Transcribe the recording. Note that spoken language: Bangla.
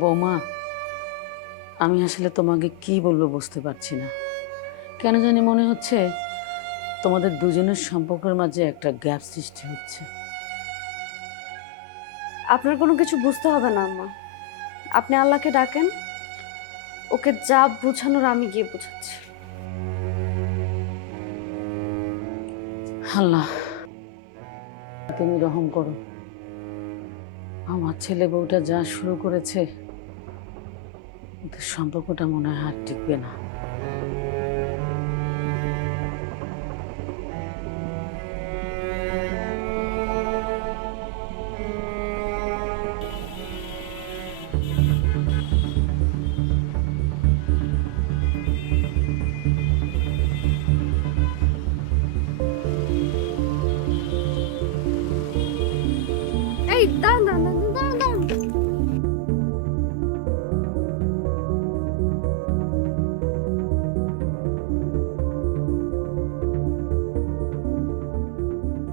বৌমা, আমি আসলে তোমাকে কি বলবো বুঝতে পারছি না। কেন জানি মনে হচ্ছে তোমাদের দুজনের সম্পর্কের মাঝে একটা গ্যাপ সৃষ্টি হচ্ছে। আপনার কোনো কিছু বুঝতে হবে না আম্মা। আপনি আল্লাহকে ডাকেন, ওকে যা বোঝানোর আমি গিয়ে বোঝাচ্ছি। আল্লাহ, তুমি রহম করো। আমার ছেলে বউটা যা শুরু করেছে, ওদের সম্পর্কটা মনে হয় আর টিকবে না।